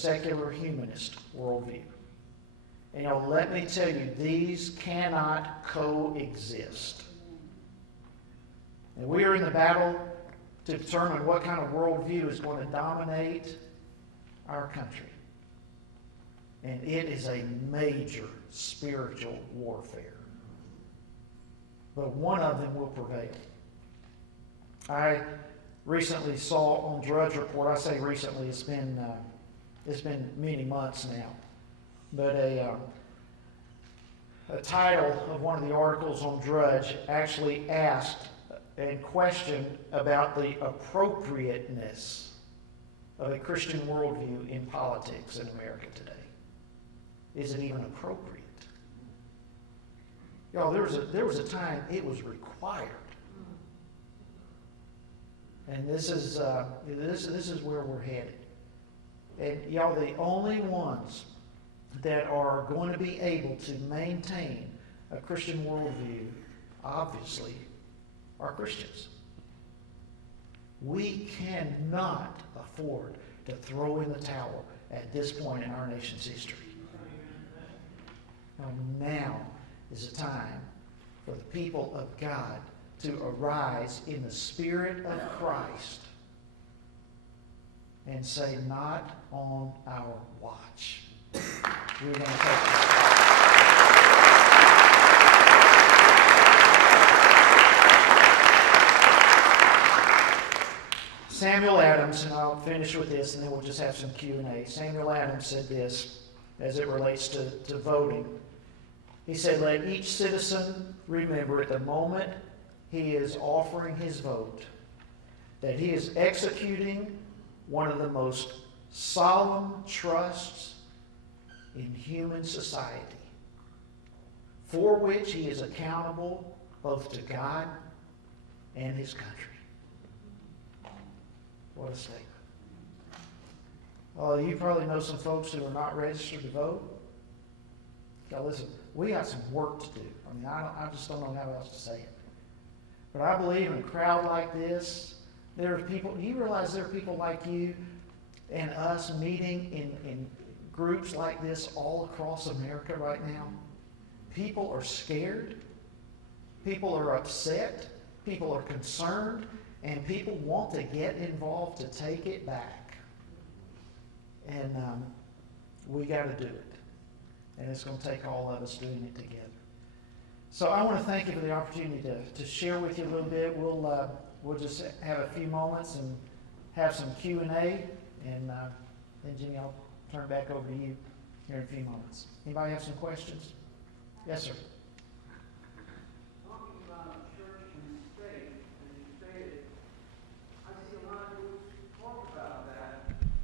secular humanist worldview. And let me tell you, these cannot coexist. And we are in the battle to determine what kind of worldview is going to dominate our country. And it is a major spiritual warfare. But one of them will prevail. I recently saw on Drudge Report, I say recently, it's been many months now, but a title of one of the articles on Drudge actually asked and questioned about the appropriateness of a Christian worldview in politics in America today. Is it even appropriate? Y'all, there was a time it was required. And this is where we're headed. And y'all, the only ones that are going to be able to maintain a Christian worldview, obviously, are Christians. We cannot afford to throw in the towel at this point in our nation's history. Now is the time for the people of God to arise in the Spirit of Christ and say, not on our watch. We're going to take this. Samuel Adams, and I'll finish with this and then we'll just have some Q&A. Samuel Adams said this as it relates to voting. He said, let each citizen remember at the moment he is offering his vote that he is executing one of the most solemn trusts in human society, for which he is accountable both to God and his country. What a statement. Oh, you probably know some folks who are not registered to vote. Now listen, we got some work to do. I mean, I just don't know how else to say it. But I believe in a crowd like this, there are people, you realize there are people like you and us meeting in groups like this all across America right now. People are scared. People are upset. People are concerned. And people want to get involved to take it back. And we got to do it. And it's going to take all of us doing it together. So I want to thank you for the opportunity to share with you a little bit. We'll just have a few moments and have some Q&A. And then, Jimmy, I'll turn it back over to you here in a few moments. Anybody have some questions? Yes, sir. Talking about church and state, as you stated, I see a lot of groups talk about that.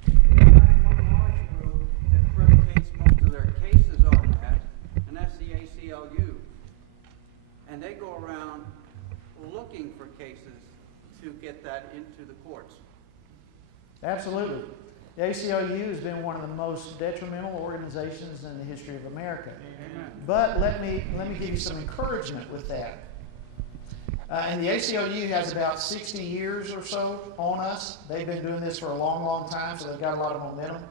There's one large group that predicates most of their cases on that, and that's the ACLU. And they go around looking for cases to get that into the courts. Absolutely. The ACLU has been one of the most detrimental organizations in the history of America. Amen. But let me give you some encouragement with that. And the ACLU has about 60 years or so on us. They've been doing this for a long, long time, so they've got a lot of momentum.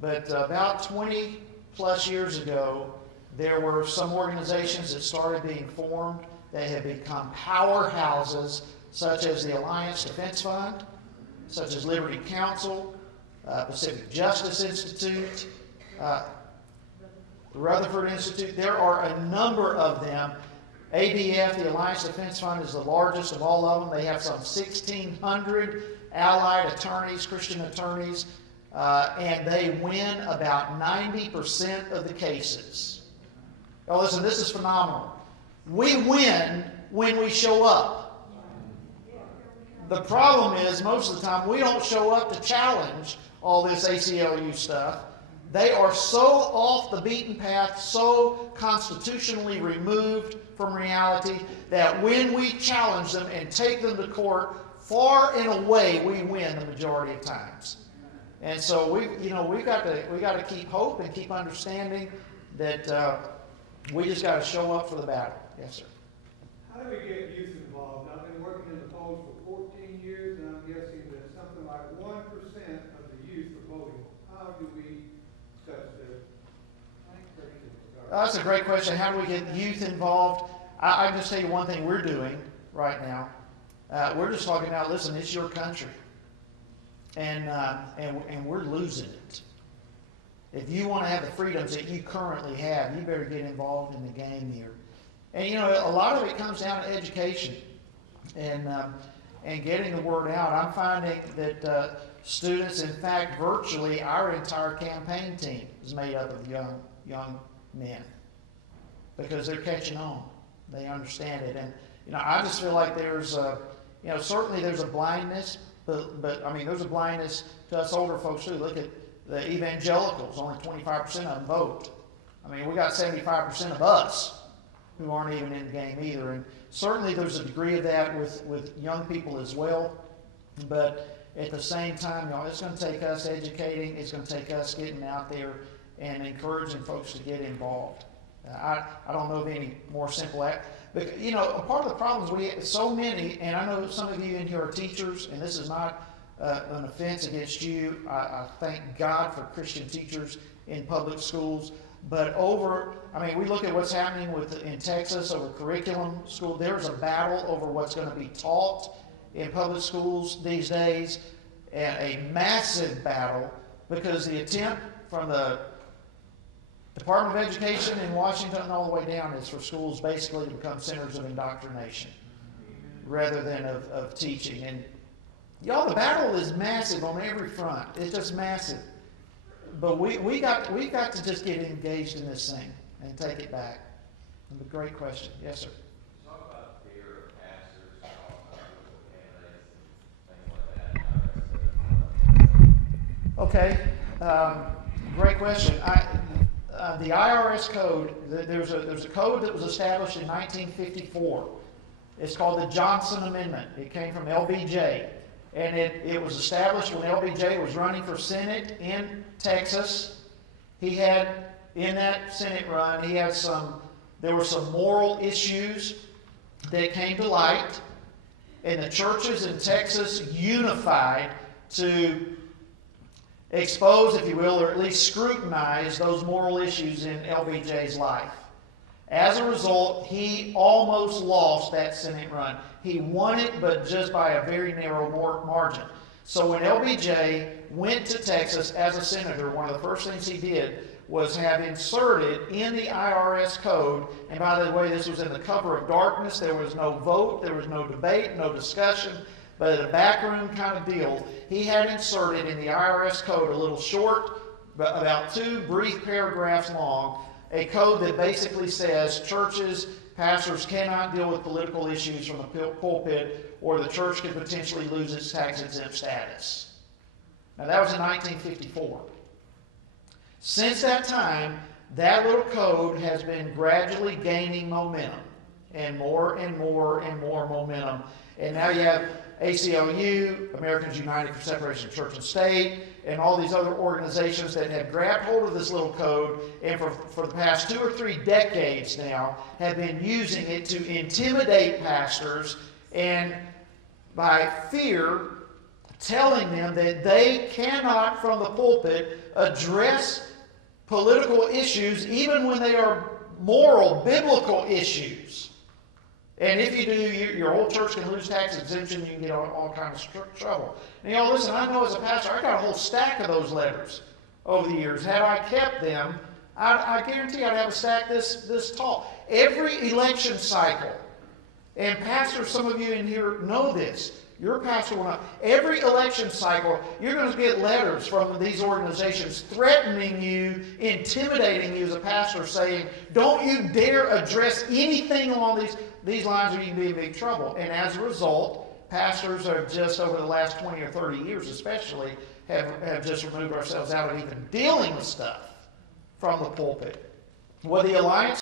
But about 20 plus years ago, there were some organizations that started being formed that have become powerhouses, such as the Alliance Defense Fund, such as Liberty Counsel, Pacific Justice Institute, the Rutherford Institute. There are a number of them. ADF, the Alliance Defense Fund, is the largest of all of them. They have some 1,600 allied attorneys, Christian attorneys, and they win about 90% of the cases. Oh, listen, this is phenomenal. We win when we show up. The problem is, most of the time, we don't show up to challenge all this ACLU stuff. They are so off the beaten path, so constitutionally removed from reality, that when we challenge them and take them to court, far and away we win the majority of times. And so we've got to keep hope and keep understanding that we just got to show up for the battle. Yes, sir. How do we get youth involved? I've been working in the polls for 14 years, and I'm guessing that something like 1% of the youth are voting. How do we That's a great question. How do we get youth involved? I can just tell you one thing we're doing right now. We're just talking about, listen, it's your country. And we're losing it. If you want to have the freedoms that you currently have, you better get involved in the game here. And, you know, a lot of it comes down to education and getting the word out. I'm finding that students, in fact, virtually our entire campaign team is made up of young men because they're catching on. They understand it. And, you know, I just feel like there's, you know, certainly there's a blindness, but I mean, there's a blindness to us older folks too. Look at the evangelicals, only 25% of them vote. I mean, we got 75% of us who aren't even in the game either. And certainly there's a degree of that with young people as well. But at the same time, you know, it's going to take us educating. It's going to take us getting out there and encouraging folks to get involved. I don't know of any more simple but, you know, part of the problem is we have so many, and I know some of you in here are teachers, and this is not an offense against you. I thank God for Christian teachers in public schools. But I mean, we look at what's happening in Texas over curriculum school. There's a battle over what's going to be taught in public schools these days, and a massive battle because the attempt from the Department of Education in Washington and all the way down is for schools basically to become centers of indoctrination rather than of teaching. And y'all, the battle is massive on every front. It's just massive. But we've got to just get engaged in this thing and take it back. And a great question. Yes, sir. Talk about fear of pastors and all kinds of candidates and things like that. Okay. Great question. The IRS code, there's a code that was established in 1954. It's called the Johnson Amendment. It came from LBJ. And it was established when LBJ was running for Senate in Texas. He had, in that Senate run, there were some moral issues that came to light. And the churches in Texas unified to expose, if you will, or at least scrutinize those moral issues in LBJ's life. As a result, he almost lost that Senate run. He won it, but just by a very narrow margin. So when LBJ went to Texas as a senator, one of the first things he did was have inserted in the IRS code, and by the way, this was in the cover of darkness. There was no vote, there was no debate, no discussion, but a backroom kind of deal. He had inserted in the IRS code a little short, about 2 brief paragraphs long, a code that basically says churches, pastors cannot deal with political issues from the pulpit, or the church could potentially lose its tax-exempt status. Now, that was in 1954. Since that time, that little code has been gradually gaining momentum, and more momentum. And now you have ACLU, Americans United for Separation of Church and State, and all these other organizations that have grabbed hold of this little code and for the past 2 or 3 decades now have been using it to intimidate pastors and by fear telling them that they cannot from the pulpit address political issues even when they are moral, biblical issues. And if you do, your whole church can lose tax exemption. You can get all kinds of trouble. And y'all, listen, I know as a pastor, I got a whole stack of those letters over the years. Had I kept them, I guarantee I'd have a stack this tall. Every election cycle, and pastors, some of you in here know this. Your pastor will not. Every election cycle, you're going to get letters from these organizations threatening you, intimidating you as a pastor, saying, don't you dare address anything along these lines or you can be in big trouble. And as a result, pastors are just over the last 20 or 30 years especially have just removed ourselves out of even dealing with stuff from the pulpit. Well, the Alliance